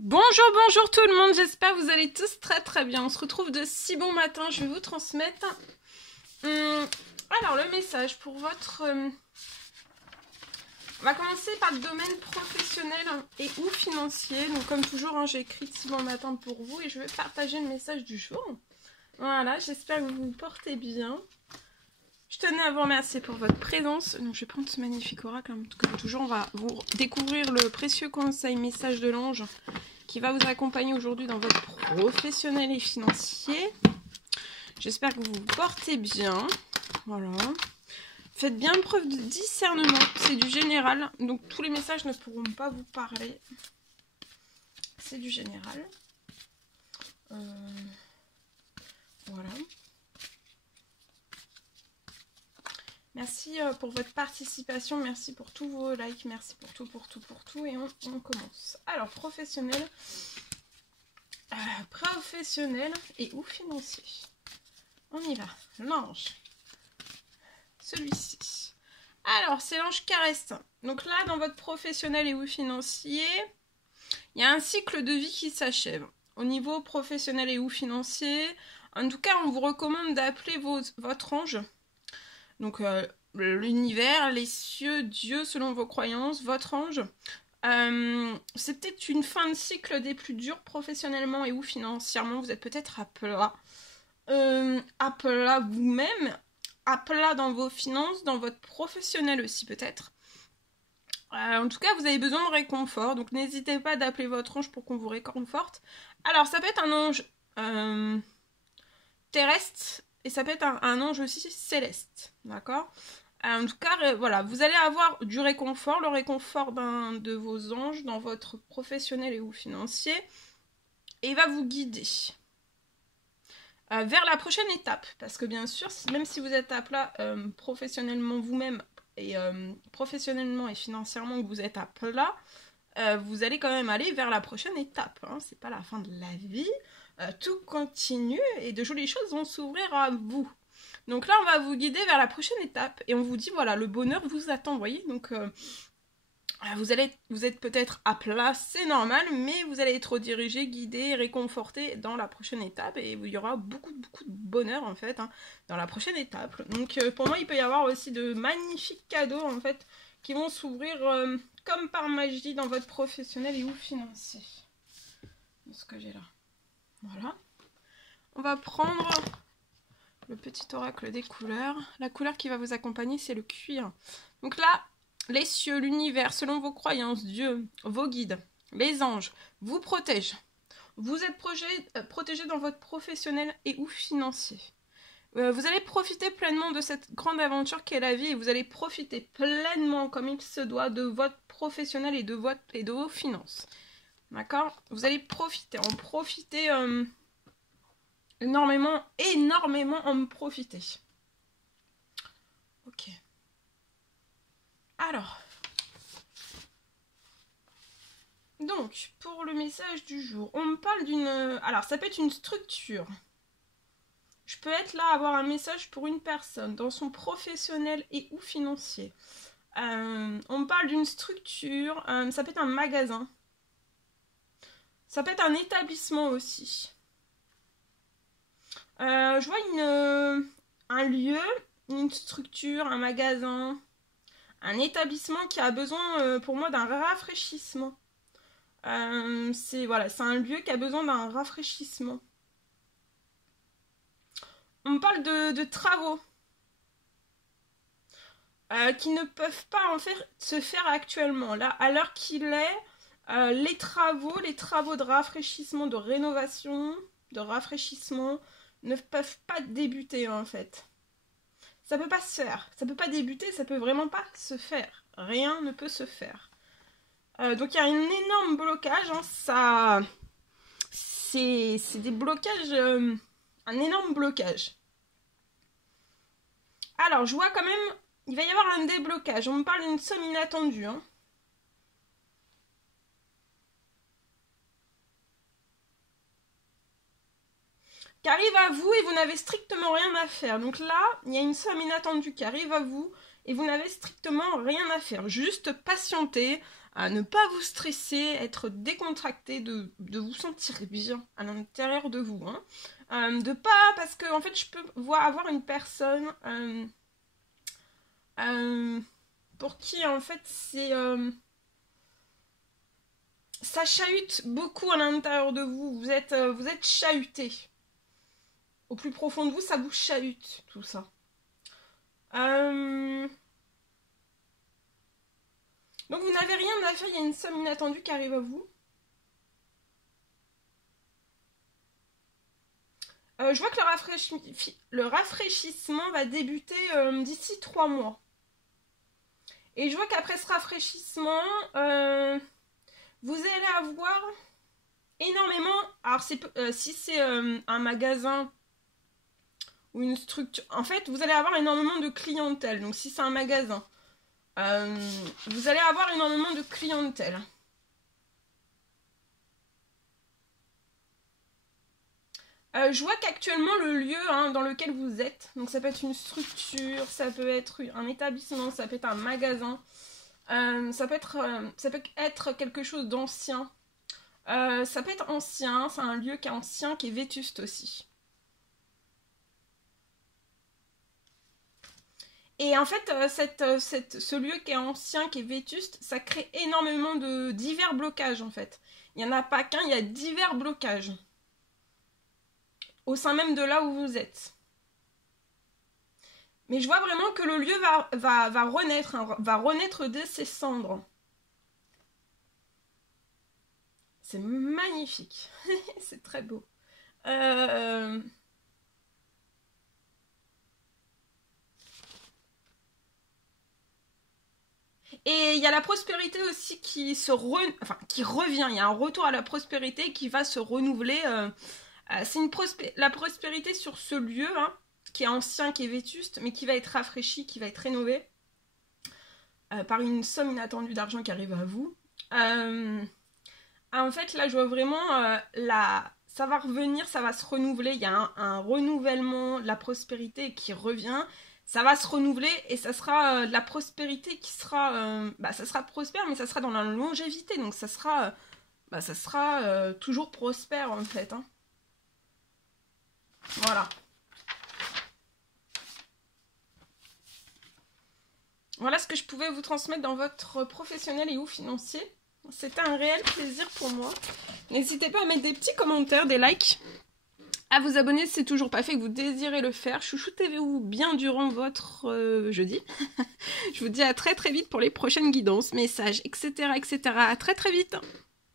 Bonjour, bonjour tout le monde, j'espère que vous allez tous très bien. On se retrouve de si bon matin, je vais vous transmettre alors le message pour votre... On va commencer par le domaine professionnel et ou financier. Donc comme toujours, j'ai écrit de si bon matin pour vous et je vais partager le message du jour. Voilà, j'espère que vous vous portez bien. Je tenais à vous remercier pour votre présence. Donc je vais prendre ce magnifique oracle. Comme toujours, on va vous découvrir le précieux conseil message de l'ange qui va vous accompagner aujourd'hui dans votre professionnel et financier. J'espère que vous vous portez bien. Voilà. Faites bien preuve de discernement. C'est du général. Donc tous les messages ne pourront pas vous parler. C'est du général. Voilà. Merci pour votre participation, merci pour tous vos likes, merci pour tout, et on commence. Alors, professionnel et ou financier. On y va, l'ange. Celui-ci. Alors, c'est l'ange Caresse. Donc là, dans votre professionnel et ou financier, il y a un cycle de vie qui s'achève. Au niveau professionnel et ou financier, en tout cas, on vous recommande d'appeler votre ange. Donc, l'univers, les cieux, Dieu, selon vos croyances, votre ange. C'est peut-être une fin de cycle des plus durs professionnellement et ou financièrement. Vous êtes peut-être à plat. À plat vous-même, à plat dans vos finances, dans votre professionnel aussi peut-être. En tout cas, vous avez besoin de réconfort. Donc, n'hésitez pas d'appeler votre ange pour qu'on vous réconforte. Alors, ça peut être un ange terrestre. Et ça peut être un ange aussi céleste, d'accord? En tout cas, voilà, vous allez avoir du réconfort, le réconfort d'un de vos anges dans votre professionnel et ou financier, et il va vous guider vers la prochaine étape. Parce que bien sûr, même si vous êtes à plat professionnellement vous-même, et professionnellement et financièrement vous êtes à plat, vous allez quand même aller vers la prochaine étape. Hein. C'est pas la fin de la vie. Tout continue et de jolies choses vont s'ouvrir à vous. Donc là, on va vous guider vers la prochaine étape et on vous dit, voilà, le bonheur vous attend, vous voyez. Donc, vous êtes peut-être à plat, c'est normal, mais vous allez être dirigé, guidé, réconforté dans la prochaine étape et il y aura beaucoup de bonheur, en fait, hein, dans la prochaine étape. Donc, pour moi, il peut y avoir aussi de magnifiques cadeaux, en fait, qui vont s'ouvrir comme par magie dans votre professionnel et ou financier. C'est ce que j'ai là. Voilà. On va prendre le petit oracle des couleurs. La couleur qui va vous accompagner, c'est le cuir. Donc là, les cieux, l'univers, selon vos croyances, Dieu, vos guides, les anges, vous protègent. Vous êtes protégé dans votre professionnel et ou financier. Vous allez profiter pleinement de cette grande aventure qu'est la vie et vous allez profiter pleinement, comme il se doit, de votre professionnel et de vos finances. D'accord? Vous allez en profiter énormément en me profiter. Ok. Alors. Donc, pour le message du jour, on me parle d'une... Alors, ça peut être une structure. Je peux être là, avoir un message pour une personne, dans son professionnel et ou financier. On me parle d'une structure, ça peut être un magasin. Ça peut être un établissement aussi. Je vois un lieu, une structure, un magasin, un établissement qui a besoin pour moi d'un rafraîchissement. C'est un lieu qui a besoin d'un rafraîchissement. On me parle de travaux qui ne peuvent pas se faire actuellement. Là, à l'heure qu'il est, les travaux de rafraîchissement, de rénovation, de rafraîchissement ne peuvent pas débuter en fait. Ça peut pas se faire. Ça peut pas débuter, ça peut vraiment pas se faire. Rien ne peut se faire. Donc il y a un énorme blocage. Hein, c'est des blocages. Un énorme blocage. Alors je vois quand même. Il va y avoir un déblocage. On me parle d'une somme inattendue. Hein. Qui arrive à vous et vous n'avez strictement rien à faire. Donc là, il y a une somme inattendue qui arrive à vous et vous n'avez strictement rien à faire. Juste patienter. à ne pas vous stresser, être décontracté, de vous sentir bien à l'intérieur de vous. Hein. De pas, parce que en fait je peux avoir une personne pour qui en fait c'est ça chahute beaucoup à l'intérieur de vous. Vous êtes chahuté. Au plus profond de vous, ça vous chahute, tout ça. Donc vous n'avez rien à faire, il y a une somme inattendue qui arrive à vous. Je vois que le rafraîchissement va débuter d'ici 3 mois. Et je vois qu'après ce rafraîchissement, vous allez avoir énormément... Alors si c'est un magasin ou une structure... En fait, vous allez avoir énormément de clientèle. Donc si c'est un magasin, vous allez avoir énormément de clientèle. Je vois qu'actuellement le lieu dans lequel vous êtes, donc ça peut être une structure, ça peut être un établissement, ça peut être un magasin, ça peut être quelque chose d'ancien. Ça peut être ancien, c'est un lieu qui est ancien, qui est vétuste aussi. Et en fait, ce lieu qui est ancien, qui est vétuste, ça crée énormément de divers blocages en fait. Il n'y en a pas qu'un, il y a divers blocages. Au sein même de là où vous êtes. Mais je vois vraiment que le lieu va renaître, hein, va renaître de ses cendres. C'est magnifique. C'est très beau. Et il y a la prospérité aussi qui revient. Il y a un retour à la prospérité qui va se renouveler. C'est la prospérité sur ce lieu, hein, qui est ancien, qui est vétuste, mais qui va être rafraîchi, qui va être rénové par une somme inattendue d'argent qui arrive à vous. En fait, là, je vois vraiment ça va revenir, ça va se renouveler. Il y a un renouvellement de la prospérité qui revient. Ça va se renouveler et ça sera de la prospérité qui sera... ça sera prospère, mais ça sera dans la longévité. Donc ça sera toujours prospère, en fait. Hein. Voilà. Voilà ce que je pouvais vous transmettre dans votre professionnel et ou financier. C'était un réel plaisir pour moi. N'hésitez pas à mettre des petits commentaires, des likes, à vous abonner si c'est toujours pas fait et que vous désirez le faire. Chouchoutez-vous bien durant votre jeudi. Je vous dis à très très vite pour les prochaines guidances, messages, etc. etc. À très très vite.